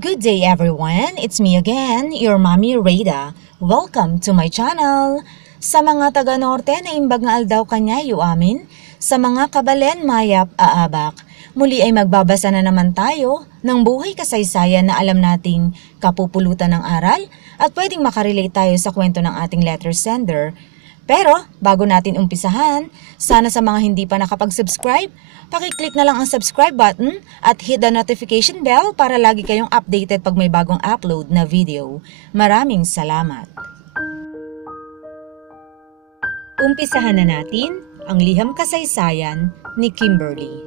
Good day everyone! It's me again, your Mommy Rada. Welcome to my channel! Sa mga taga-norte na imbag nga aldaw kanya yu amin, sa mga kabalen mayap aabak, muli ay magbabasa na naman tayo ng buhay kasaysayan na alam nating kapupulutan ng aral at pwedeng makarelate tayo sa kwento ng ating letter sender. Pero bago natin umpisahan, sana sa mga hindi pa nakapag-subscribe, pakiclick na lang ang subscribe button at hit the notification bell para lagi kayong updated pag may bagong upload na video. Maraming salamat! Umpisahan na natin ang liham kasaysayan ni Kimberly.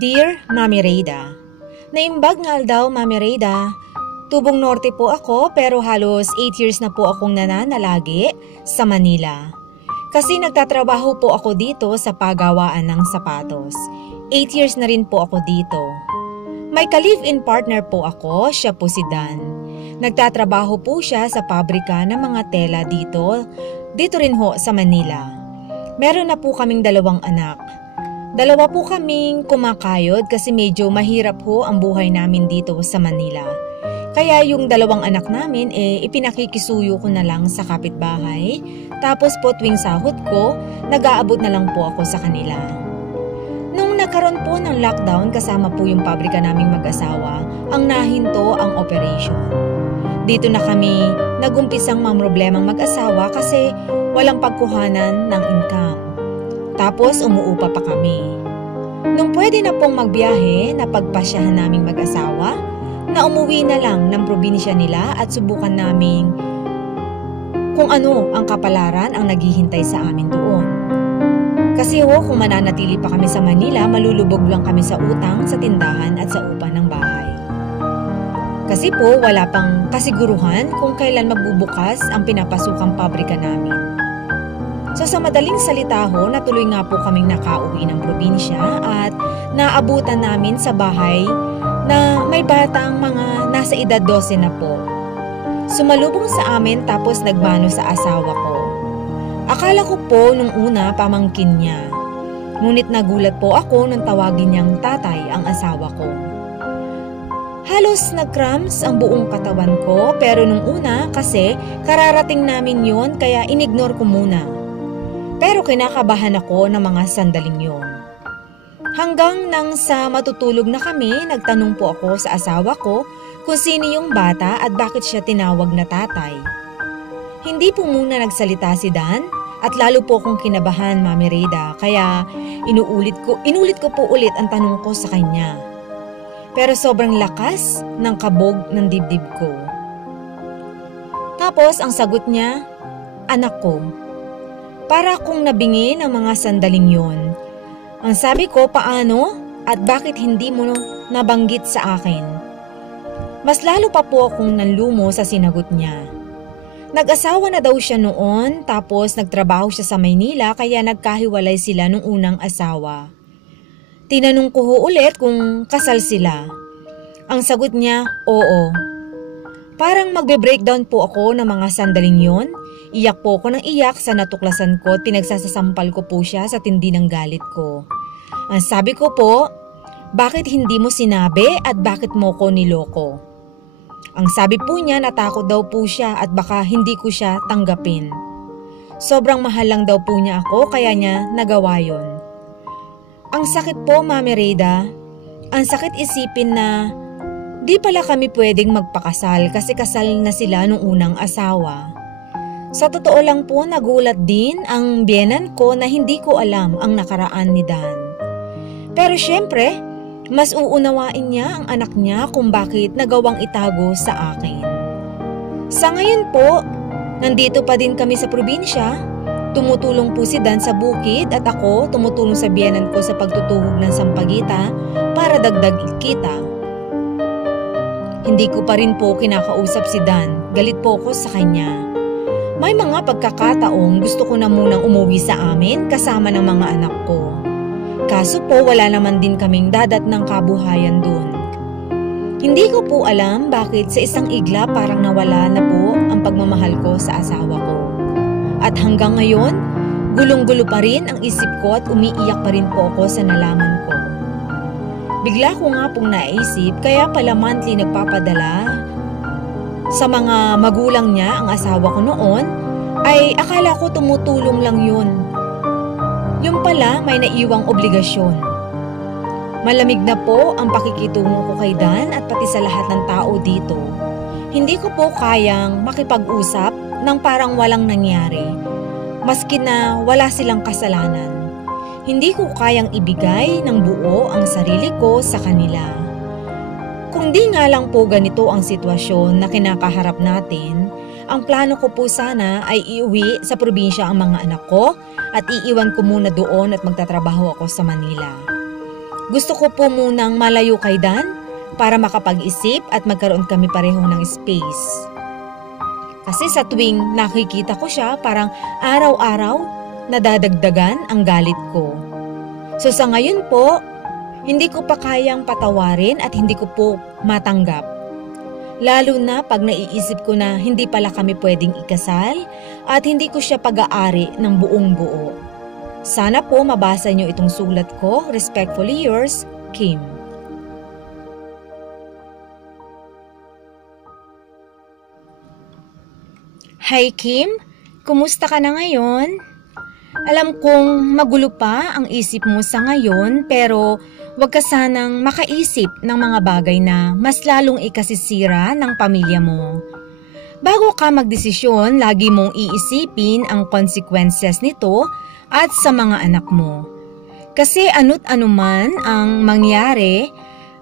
Dear Mommy Rada, naimbag ngal daw Mommy Rada, tubong norte po ako pero halos 8 years na po akong nananalagi sa Manila. Kasi nagtatrabaho po ako dito sa pagawaan ng sapatos. 8 years na rin po ako dito. May ka-live-in partner po ako, siya po si Dan. Nagtatrabaho po siya sa pabrika ng mga tela dito rin ho sa Manila. Meron na po kaming 2 anak. 2 po kaming kumakayod kasi medyo mahirap ho ang buhay namin dito sa Manila. Kaya yung 2 anak namin ipinakikisuyo ko na lang sa kapitbahay. Tapos po tuwing sahod ko, nag-aabot na lang po ako sa kanila. Nung nagkaroon po ng lockdown kasama po yung pabrika naming mag-asawa, ang nahinto ang operation. Dito na kami nagumpisang mamroblemang mag-asawa kasi walang pagkuhanan ng income. Tapos umuupa pa kami. Nung pwede na pong magbiyahe, napagpasyahan naming mag-asawa, na umuwi na lang ng probinsya nila at subukan naming kung ano ang kapalaran ang naghihintay sa amin doon. Kasi kung mananatili pa kami sa Manila, malulubog lang kami sa utang, sa tindahan at sa upa ng bahay. Kasi po wala pang kasiguruhan kung kailan magbubukas ang pinapasukang pabrika namin. So sa madaling salita natuloy nga po kaming nakauwi ng probinsya at naabutan namin sa bahay na may batang mga nasa edad 12 na po. Sumalubong sa amin tapos nagmano sa asawa ko. Akala ko po nung una pamangkin niya. Ngunit nagulat po ako nung tawagin niyang tatay ang asawa ko. Halos nag-cramps ang buong katawan ko pero nung una kasi kararating namin yon kaya inignore ko muna. Pero kinakabahan ako ng mga sandaling yon. Hanggang nang sa matutulog na kami, nagtanong po ako sa asawa ko kung sino yung bata at bakit siya tinawag na tatay. Hindi po muna nagsalita si Dan at lalo po akong kinabahan, Mommy Rada, kaya inulit ko po ulit ang tanong ko sa kanya. Pero sobrang lakas ng kabog ng dibdib ko. Tapos ang sagot niya, anak ko. Para akong nabingi ng mga sandaling yon. Ang sabi ko, paano at bakit hindi mo nabanggit sa akin? Mas lalo pa po akong nanlumo sa sinagot niya. Nag-asawa na daw siya noon tapos nagtrabaho siya sa Maynila kaya nagkahiwalay sila nung unang asawa. Tinanong ko ulit kung kasal sila. Ang sagot niya, oo. Parang magbe-breakdown po ako ng mga sandaling yon. Iyak po ako ng iyak sa natuklasan ko at pinagsasasampal ko po siya sa tindi ng galit ko. Ang sabi ko po, bakit hindi mo sinabi at bakit mo ko niloko? Ang sabi po niya natakot daw po siya at baka hindi ko siya tanggapin. Sobrang mahal lang daw po niya ako kaya niya nagawa yon. Ang sakit po, Mommy Rada. Ang sakit isipin na di pala kami pwedeng magpakasal kasi kasal na sila nung unang asawa. Sa totoo lang po, nagulat din ang biyenan ko na hindi ko alam ang nakaraan ni Dan. Pero syempre, mas uunawain niya ang anak niya kung bakit nagawang itago sa akin. Sa ngayon po, nandito pa din kami sa probinsya. Tumutulong po si Dan sa bukid at ako tumutulong sa biyenan ko sa pagtutuhog ng sampagita para dagdag kita. Hindi ko pa rin po kinakausap si Dan. Galit po ako sa kanya. May mga pagkakataong gusto ko na munang umuwi sa amin kasama ng mga anak ko. Kaso po wala naman din kaming dadat ng kabuhayan doon. Hindi ko po alam bakit sa isang igla parang nawala na po ang pagmamahal ko sa asawa ko. At hanggang ngayon, gulong-gulo pa rin ang isip ko at umiiyak pa rin po ako sa nalaman ko. Bigla ko nga pong naisip kaya pala monthly nagpapadala sa mga magulang niya ang asawa ko noon, ay akala ko tumutulong lang yun. Yung pala may naiwang obligasyon. Malamig na po ang pakikitungo ko kay Dan at pati sa lahat ng tao dito. Hindi ko po kayang makipag-usap ng parang walang nangyari, maski na wala silang kasalanan. Hindi ko kayang ibigay ng buo ang sarili ko sa kanila. Kung di nga lang po ganito ang sitwasyon na kinakaharap natin, ang plano ko po sana ay iuwi sa probinsya ang mga anak ko at iiwan ko muna doon at magtatrabaho ako sa Manila. Gusto ko po munang malayo kay Dan para makapag-isip at magkaroon kami pareho ng space. Kasi sa tuwing nakikita ko siya, parang araw-araw nadadagdagan ang galit ko. So sa ngayon po, hindi ko pa kayang patawarin at hindi ko po matanggap. Lalo na pag naiisip ko na hindi pala kami pwedeng ikasal at hindi ko siya pag-aari ng buong buo. Sana po mabasa niyo itong sulat ko. Respectfully yours, Kim. Hi Kim, kumusta ka na ngayon? Alam kong magulo pa ang isip mo sa ngayon, pero huwag ka sanang makaisip ng mga bagay na mas lalong ikasisira ng pamilya mo. Bago ka magdesisyon, lagi mong iisipin ang consequences nito at sa mga anak mo. Kasi ano't anuman ang mangyari,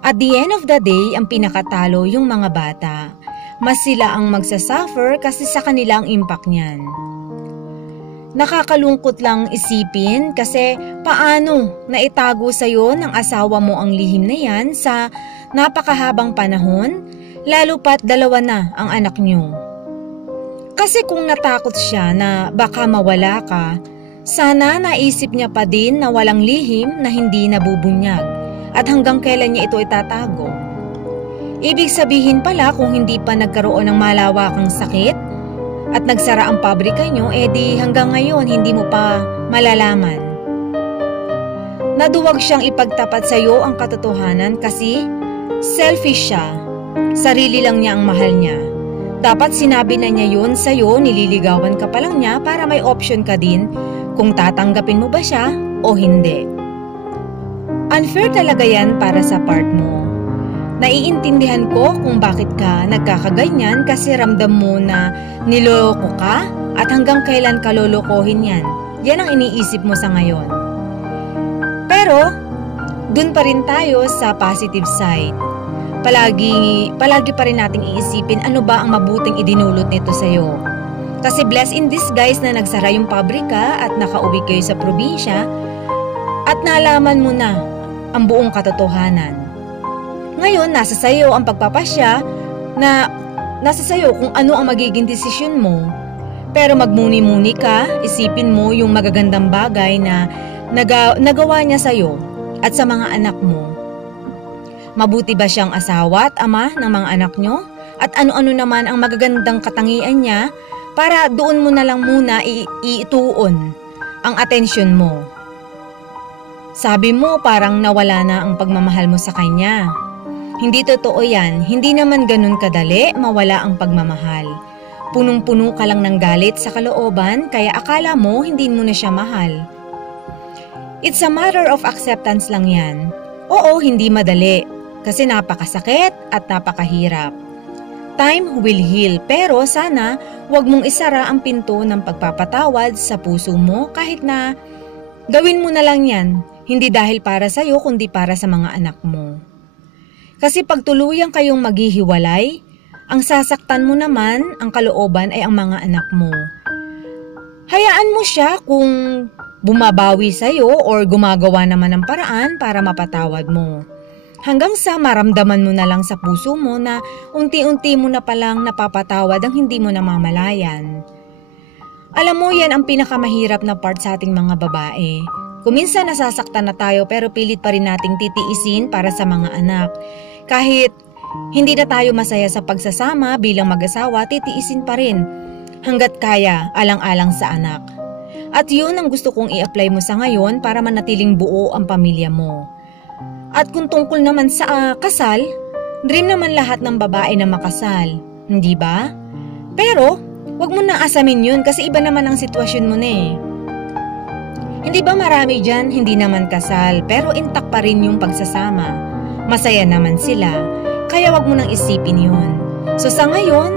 at the end of the day, ang pinakatalo yung mga bata. Mas sila ang magsasuffer kasi sa kanilang impact niyan. Nakakalungkot lang isipin kasi paano naitago sa'yo ng asawa mo ang lihim na yan sa napakahabang panahon, lalo pat 2 na ang anak niyo. Kasi kung natakot siya na baka mawala ka, sana naisip niya pa din na walang lihim na hindi nabubunyag at hanggang kailan niya ito itatago. Ibig sabihin pala kung hindi pa nagkaroon ng malawakang sakit at nagsara ang pabrika nyo, edi hanggang ngayon hindi mo pa malalaman. Naduwag siyang ipagtapat sa iyo ang katotohanan kasi selfish siya. Sarili lang niya ang mahal niya. Dapat sinabi na niya yun sa iyo, nililigawan ka pa lang niya para may option ka din kung tatanggapin mo ba siya o hindi. Unfair talaga yan para sa part mo. Naiintindihan ko kung bakit ka nagkakaganyan kasi ramdam mo na niloloko ka at hanggang kailan ka lolokohin yan. Yan ang iniisip mo sa ngayon. Pero, dun pa rin tayo sa positive side. Palagi pa rin nating iisipin ano ba ang mabuting idinulot nito sa'yo. Kasi bless in disguise na nagsara yung pabrika at nakauwi kayo sa probinsya at nalaman mo na ang buong katotohanan. Ngayon, nasa sayo ang pagpapasya na nasa sayo kung ano ang magiging desisyon mo. Pero magmuni-muni ka, isipin mo yung magagandang bagay na nagawa niya sayo at sa mga anak mo. Mabuti ba siyang asawa at ama ng mga anak nyo? At ano-ano naman ang magagandang katangian niya para doon mo na lang muna iituon ang atensyon mo. Sabi mo parang nawala na ang pagmamahal mo sa kanya. Hindi totoo yan, hindi naman ganun kadali mawala ang pagmamahal. Punong-puno ka lang ng galit sa kalooban kaya akala mo hindi mo na siya mahal. It's a matter of acceptance lang yan. Oo, hindi madali kasi napakasakit at napakahirap. Time will heal pero sana wag mong isara ang pinto ng pagpapatawad sa puso mo kahit na gawin mo na lang yan, hindi dahil para sa'yo kundi para sa mga anak mo. Kasi pag tuluyang kayong maghihiwalay, ang sasaktan mo naman, ang kalooban ay ang mga anak mo. Hayaan mo siya kung bumabawi sa'yo or gumagawa naman ng paraan para mapatawad mo. Hanggang sa maramdaman mo na lang sa puso mo na unti-unti mo na palang napapatawad ang hindi mo namamalayan. Alam mo, yan ang pinakamahirap na part sa ating mga babae. Kung minsan nasasaktan na tayo pero pilit pa rin nating titiisin para sa mga anak. Kahit hindi na tayo masaya sa pagsasama bilang mag-asawa, titiisin pa rin hanggat kaya alang-alang sa anak. At yun ang gusto kong i-apply mo sa ngayon para manatiling buo ang pamilya mo. At kung tungkol naman sa kasal, dream naman lahat ng babae na makasal, hindi ba? Pero, wag mo na asamin yun kasi iba naman ang sitwasyon mo na eh. Hindi ba marami dyan hindi naman kasal pero intact pa rin yung pagsasama? Masaya naman sila, kaya wag mo nang isipin yun. So sa ngayon,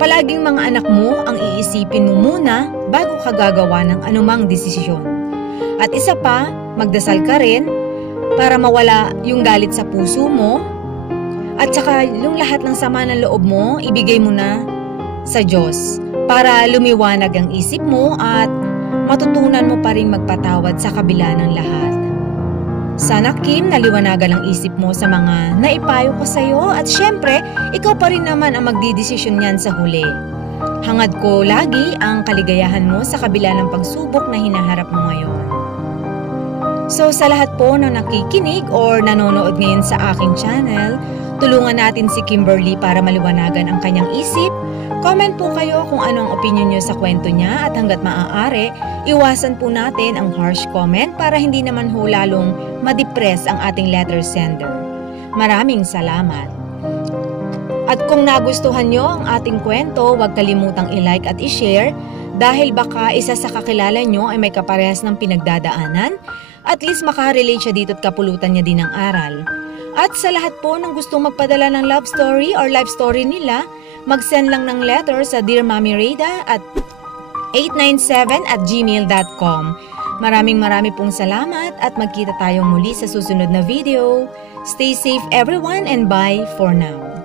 palaging mga anak mo ang iisipin mo muna bago ka gagawa ng anumang desisyon. At isa pa, magdasal ka rin para mawala yung galit sa puso mo. At saka yung lahat ng sama ng loob mo, ibigay mo na sa Diyos para lumiwanag ang isip mo at matutunan mo pa rin magpatawad sa kabila ng lahat. Sana Kim, naliwanagan ang isip mo sa mga naipayo ko sa iyo at syempre, ikaw pa rin naman ang magdidesisyon niyan sa huli. Hangad ko lagi ang kaligayahan mo sa kabila ng pagsubok na hinaharap mo ngayon. So sa lahat po na nakikinig or nanonood ngayon sa aking channel, tulungan natin si Kimberly para maliwanagan ang kanyang isip. Comment po kayo kung ano ang opinion nyo sa kwento niya at hanggat maaari, iwasan po natin ang harsh comment para hindi naman ho lalong ma-depress ang ating letter sender. Maraming salamat! At kung nagustuhan nyo ang ating kwento, huwag kalimutang i-like at i-share dahil baka isa sa kakilala nyo ay may kaparehas ng pinagdadaanan, at least makarelate siya dito at kapulutan niya din ng aral. At sa lahat po ng gustong magpadala ng love story or life story nila, mag-send lang ng letter sa Dear Mommy Rheda at 897@gmail.com. Maraming pong salamat at magkita tayong muli sa susunod na video. Stay safe everyone and bye for now.